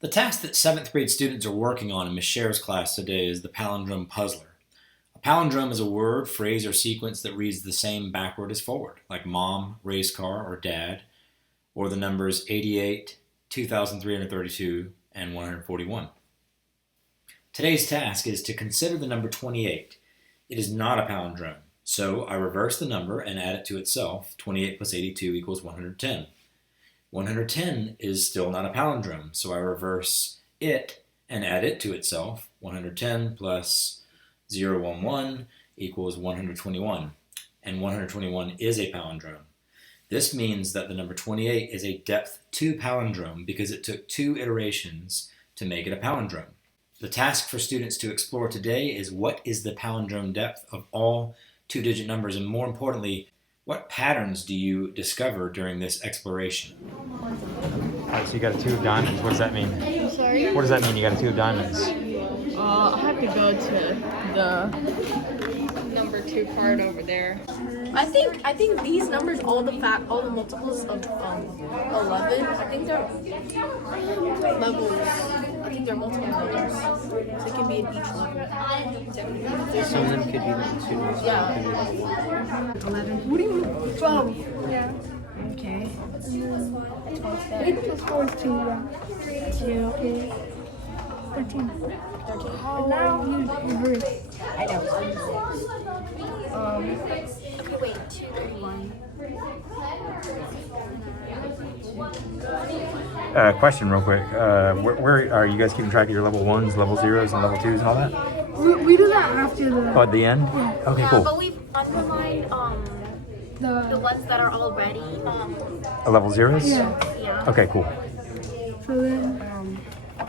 The task that 7th grade students are working on in Ms. Scher's class today is the palindrome puzzler. A palindrome is a word, phrase, or sequence that reads the same backward as forward, like mom, race car, or dad, or the numbers 88, 2,332, and 141. Today's task is to consider the number 28. It is not a palindrome, so I reverse the number and add it to itself. 28 plus 82 equals 110. 110 is still not a palindrome, so I reverse it and add it to itself. 110 plus 011 equals 121, and 121 is a palindrome. This means that the number 28 is a depth 2 palindrome because it took 2 iterations to make it a palindrome. The task for students to explore today is what is the palindrome depth of all 2-digit numbers, and more importantly, what patterns do you discover during this exploration? Alright, so you got a 2 of diamonds. What does that mean? Sorry? What does that mean, you got a 2 of diamonds? I have to go to the number 2 card over there. I think these numbers, all the multiples of 11. I think they're levels. I think they're multiple numbers, so it can be in each level. Some of them could be level 2, Yeah. could be level 1. 11. What do you mean? 12. Yeah. Okay. 8 plus 4 is 2. Yeah. 2. Okay. 13. 13. But now you reverse. I know. Okay, wait. 231. Question real quick. Where are you guys keeping track of your level 1s, level 0s, and level 2s and all that? We do that after the. Oh, at the end? Okay, Yeah, cool. but we've underlined the ones that are already Level 0s? yeah. Okay, cool. So then.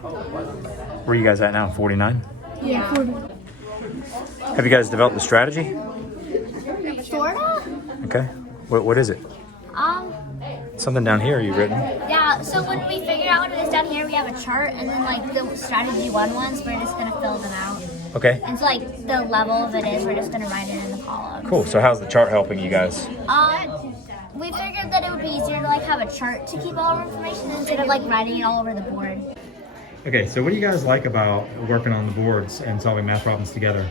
Where are you guys at now? 49? Yeah. 40. Have you guys developed the strategy? Sorta. Okay. What is it? Something down here you've written. Yeah, so when we figured out what it is down here, we have a chart, and then like the strategy 1 ones, we're just gonna fill them out. Okay. And so like the level of it is, we're just gonna write it in the column. Cool. So how's the chart helping you guys? We figured that it would be easier to like have a chart to keep all our information instead of like writing it all over the board. Okay, so what do you guys like about working on the boards and solving math problems together?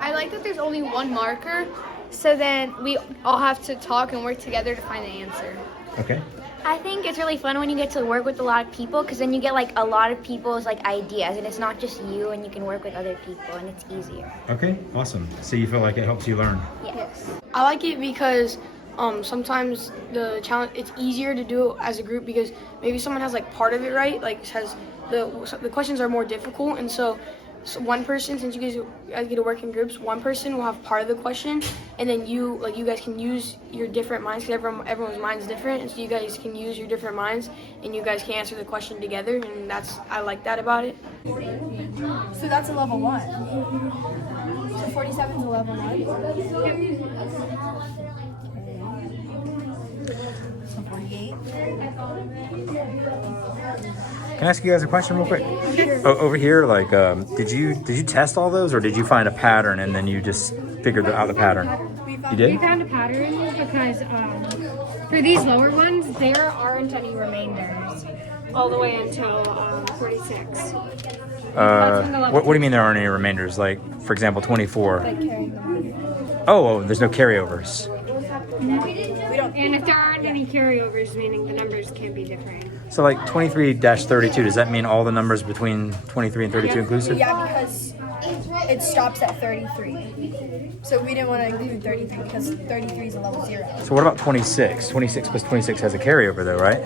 I like that there's only one marker, so then we all have to talk and work together to find the answer. Okay. I think it's really fun when you get to work with a lot of people, because then you get like a lot of people's like ideas, and it's not just you, and you can work with other people, and it's easier. Okay, awesome. So you feel like it helps you learn? Yes. I like it because sometimes the challenge, it's easier to do as a group because maybe someone has like part of it right, like has the questions are more difficult, and so one person, since you guys get to work in groups, one person will have part of the question, and then you guys can use your different minds, because everyone's mind's different, and so you guys can use your different minds, and you guys can answer the question together, and I like that about it. So that's a level 1. So 47 is a level 1. So 48. Can I ask you guys a question real quick? Over here, like, did you test all those, or did you find a pattern and then you just figured out the pattern? You did? We found a pattern because for these lower ones, there aren't any remainders all the way until 46. What do you mean there aren't any remainders? Like, for example, 24. Like carrying them. Oh, there's no carryovers. And if there aren't any carryovers, meaning the numbers can be different. So like 23-32, does that mean all the numbers between 23 and 32 inclusive? Yeah, because it stops at 33. So we didn't want to include 33 because 33 is a level 0. So what about 26? 26 plus 26 has a carryover though, right?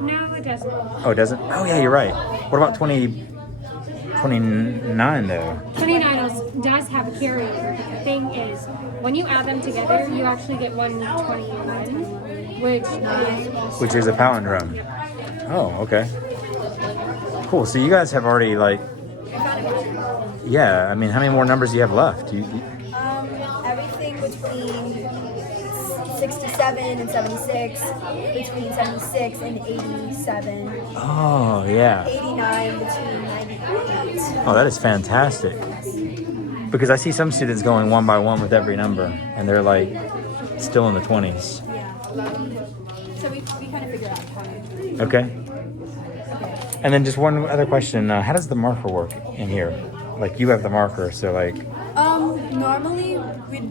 No, it doesn't. Oh, it doesn't? Oh yeah, you're right. What about 29 though? 29 does have a carryover, but the thing is, when you add them together, you actually get 121, Which is a palindrome. Oh, okay. Cool, so you guys have already like, yeah, I mean, how many more numbers do you have left? Everything between 67 and 76, between 76 and 87, Oh, yeah. 89 between 98. Oh, that is fantastic. Because I see some students going one by one with every number, and they're like still in the 20s. Yeah. So we kind of figure out how to. Okay. And then just one other question: how does the marker work in here? Like you have the marker, so like. Normally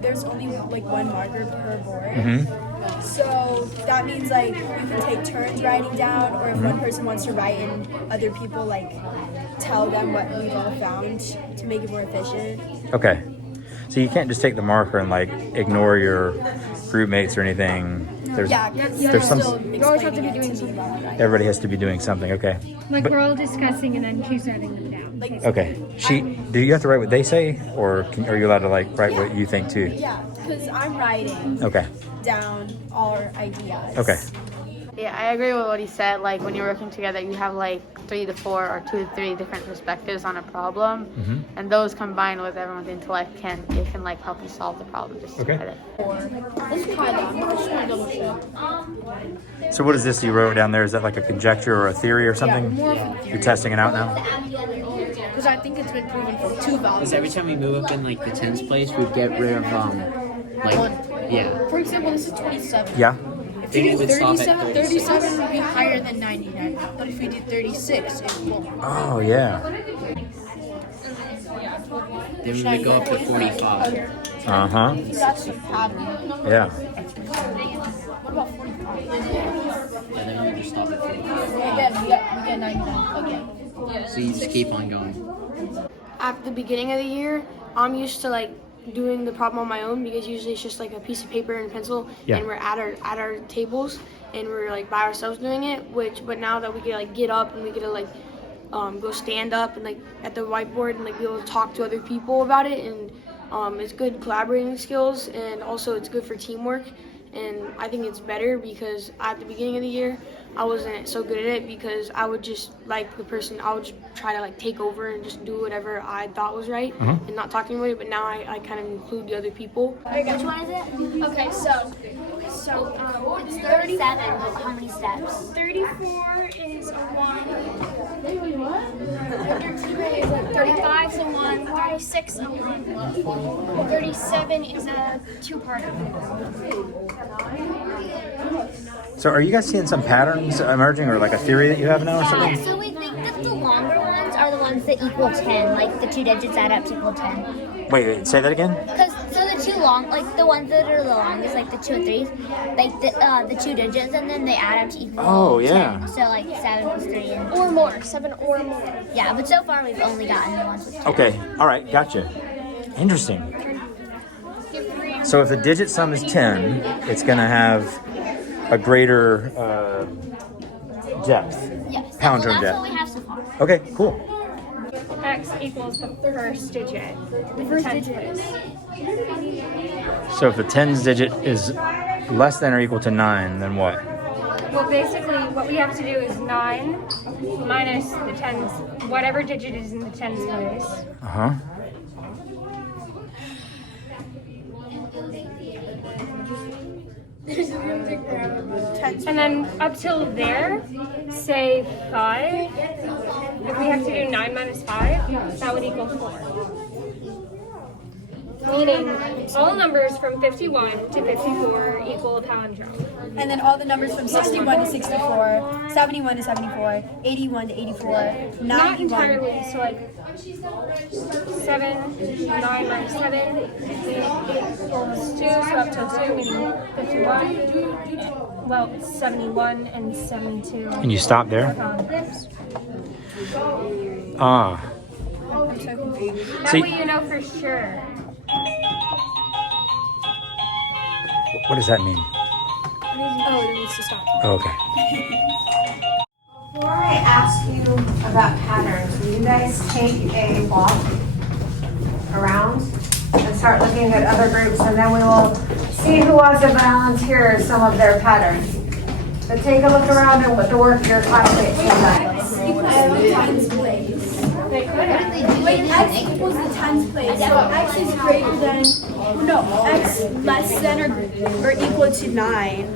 there's only like one marker per board. Mm-hmm. So that means like you can take turns writing down, or if one person wants to write and other people like tell them what we've all found to make it more efficient. Okay. So you can't just take the marker and like ignore your group mates or anything. There's You always have to be doing something. everybody has to be doing something. Okay. Like But- we're all discussing and then she's writing them down. Okay. Do you have to write what they say, or are you allowed to like write what you think too? Yeah, because I'm writing Okay. down our ideas. Okay. Yeah, I agree with what he said. Like when you're working together, you have like 3 to 4 or 2 to 3 different perspectives on a problem, and those combined with everyone's intellect can like help you solve the problem. Just Okay. together. Let's try that. I'm just trying to double check. So what is this you wrote down there? Is that like a conjecture or a theory or something? more of a theory. You're testing it out now? Because I think it's been proven from 2 Because values. every time we move up in like the tens place, we'd get rid of like yeah. For example, this is 27. Yeah. If you do It would stop at 37, 37 would be higher than 99. But if you do 36, it won't. Oh yeah. Then we would go up to 45. Uh-huh. That's the pattern. Yeah. What about 45? And then we would just stop at 45. Again, we get 99 again. So you just keep on going. At the beginning of the year, I'm used to like doing the problem on my own because usually it's just like a piece of paper and pencil, Yeah. and we're at our tables and we're like by ourselves doing it. But now that we can like get up and we get to like go stand up and like at the whiteboard and like be able to talk to other people about it, and it's good collaborating skills, and also it's good for teamwork. And I think it's better because at the beginning of the year, I wasn't so good at it because I would just I would just try to like take over and just do whatever I thought was right and not talk to anybody. But now I kind of include the other people. Which one is it? Okay, so It's 37, but how many steps? 34 is a 1. 35 is a 1. 36 a 1. 37 is a 2-parter. So are you guys seeing some patterns emerging, or like a theory that you have now or something? So we think that the longer ones are the ones that equal 10, like the 2 digits add up to equal 10. Wait, say that again? So the 2 long, like the ones that are the longest, like the 2 and 3s, like the 2 digits, and then they add up to equal 10. Oh, yeah. So like 7 plus 3 and... Or more. 7 or more. Yeah, but so far we've only gotten the ones with 10. Okay. All right. Gotcha. Interesting. So if the digit sum is 10, it's going to have a greater depth. Yes. Palindrome Well, that's depth. what we have so far. Okay, cool. X equals the first digit. The first digit. So if the tens digit is less than or equal to 9, then what? Well, basically, what we have to do is 9 minus the tens, whatever digit is in the tens place. Uh-huh. And then up till there, say 5. If we have to do 9 minus 5, that would equal 4. Meaning all numbers from 51 to 54 equal a palindrome. And then all the numbers from 61 to 64, 71 to 74, 81 to 84, 91. Not entirely, so like 7, 9 minus 7, 8 equals 2, so up till 2, meaning 51. Well, 71 and 72. And you stop there? Palindromes. Ah. That See- way you know for sure. What does that mean? Oh, it needs to stop. Oh, okay. Before I ask you about patterns, will you guys take a walk around and start looking at other groups, and then we will see who wants to volunteer some of their patterns. So take a look around and with the work your classmates have done. Wait, x equals the tens place, so x is greater than, no, x less than or equal to 9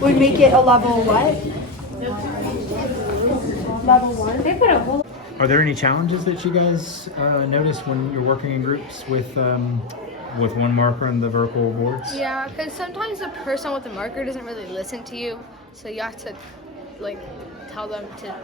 would make it a level what? Level 1? They put a whole Are there any challenges that you guys notice when you're working in groups with one marker on the vertical boards? Yeah, because sometimes the person with the marker doesn't really listen to you, so you have to like tell them to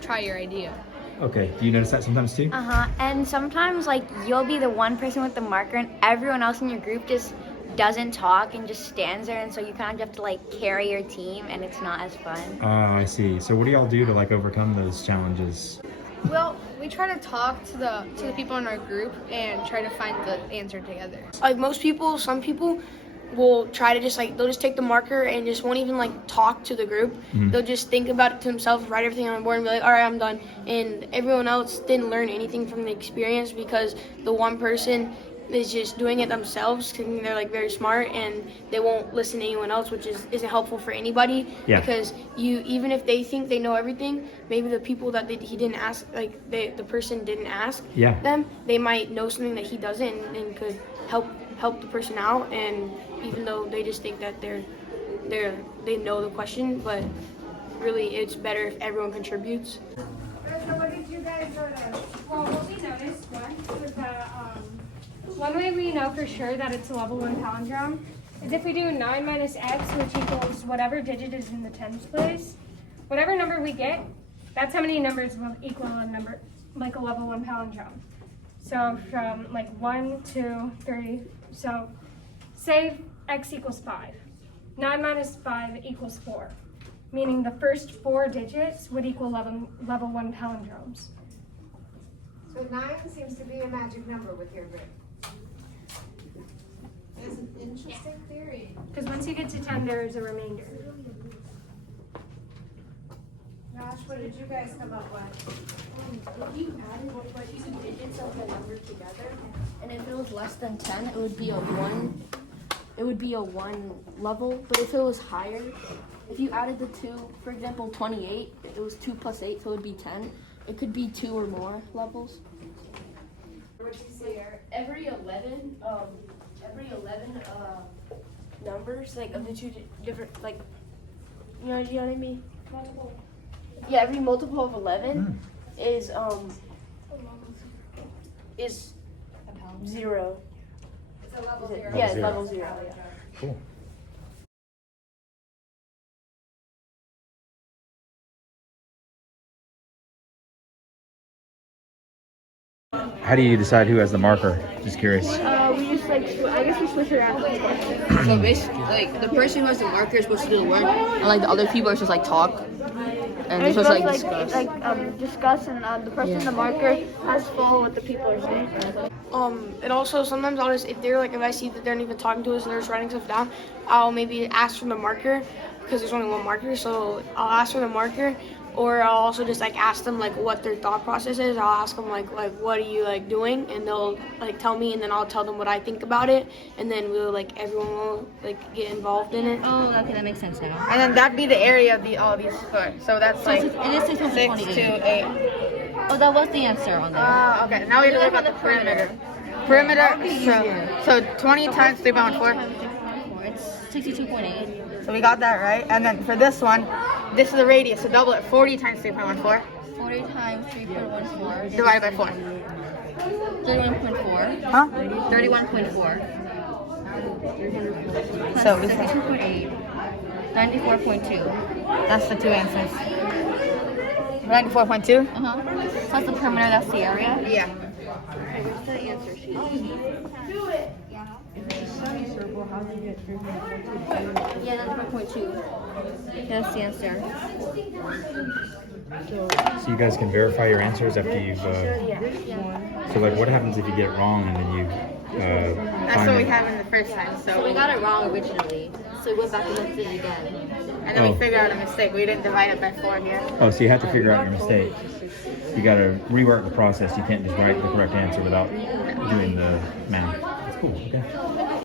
try your idea. Okay. Do you notice that sometimes too? And sometimes like you'll be the one person with the marker and everyone else in your group just doesn't talk and just stands there, and so you kind of have to like carry your team and it's not as fun. Oh, I see. So what do y'all do to like overcome those challenges? Well, we try to talk to the people in our group and try to find the answer together. Like most people, some people will try to just like, they'll just take the marker and just won't even like talk to the group. They'll just think about it to themselves, write everything on the board and be like, all right, I'm done. And everyone else didn't learn anything from the experience because the one person is just doing it themselves, thinking they're like very smart, and they won't listen to anyone else, which isn't helpful for anybody. Yeah. Because even if they think they know everything, maybe the people that he didn't ask, like the person didn't ask them, they might know something that he doesn't, and could help the person out. And even though they just think that they know the question, but really it's better if everyone contributes. So what did you guys notice? Well, what we noticed once was that one way we know for sure that it's a level 1 palindrome is if we do 9 minus x, which equals whatever digit is in the tens place. Whatever number we get, that's how many numbers will equal a number, like a level 1 palindrome. So from like 1, 2, 3, so say x equals 5. 9 minus 5 equals 4, meaning the first 4 digits would equal level 1 palindromes. So 9 seems to be a magic number with your group. That's an interesting theory. Because once you get to 10, there is a remainder. Josh, what did you guys come up with? If you added what 2 digits of the number together, and if it was less than 10, it would be a 1. It would be a 1 level. But if it was higher, if you added the 2, for example, 28, it was 2 plus 8, so it would be 10. It could be 2 or more levels. What you see here? Every 11 numbers, like of the 2 different, like, you know what I mean? Multiple. Yeah, every multiple of 11 is 0. It's a level 0. Yeah, it's level 0. Yeah. Cool. How do you decide who has the marker? Just curious. We just like, I guess we switch around. So basically, like the person who has the marker is supposed to do the work, and like the other people are just like talk, and they're supposed to like discuss. Discuss, and the person in the marker has to follow what the people are saying. And also sometimes I'll just, if I see that they're not even talking to us and they're just writing stuff down, I'll maybe ask for the marker, because there's only one marker, so I'll ask for the marker. Or I'll also just like ask them like what their thought process is. I'll ask them like what are you like doing, and they'll like tell me, and then I'll tell them what I think about it, and then everyone will like get involved in it. Oh, okay, that makes sense now. And then that'd be the area of all these foot. So that's like It is 6 to 8. Oh, that was the answer on there. Okay, now we have to look at the perimeter. So 20 times 3.14. It's 62.8. So we got that right. And then for this one, this is the radius. So double it. 40 times 3.14. 40 times 3.14. Divided by 4. 31.4. Huh? 31.4. So 62.8. 94.2. That's the 2 answers. 94.2? Uh-huh. So that's the perimeter, that's the area? Yeah. Where's the answer sheet? Do it. Yeah, 94.2. That's the answer. So you guys can verify your answers after you've. So like, what happens if you get it wrong and then you? That's what we happened the first time. So we got it wrong originally. So we went back and looked at it again. And then we figured out a mistake. We didn't divide it by 4 here. Oh, so you have to figure out your mistake. You got to rework the process. You can't just write the correct answer without doing the math. That's cool. Okay.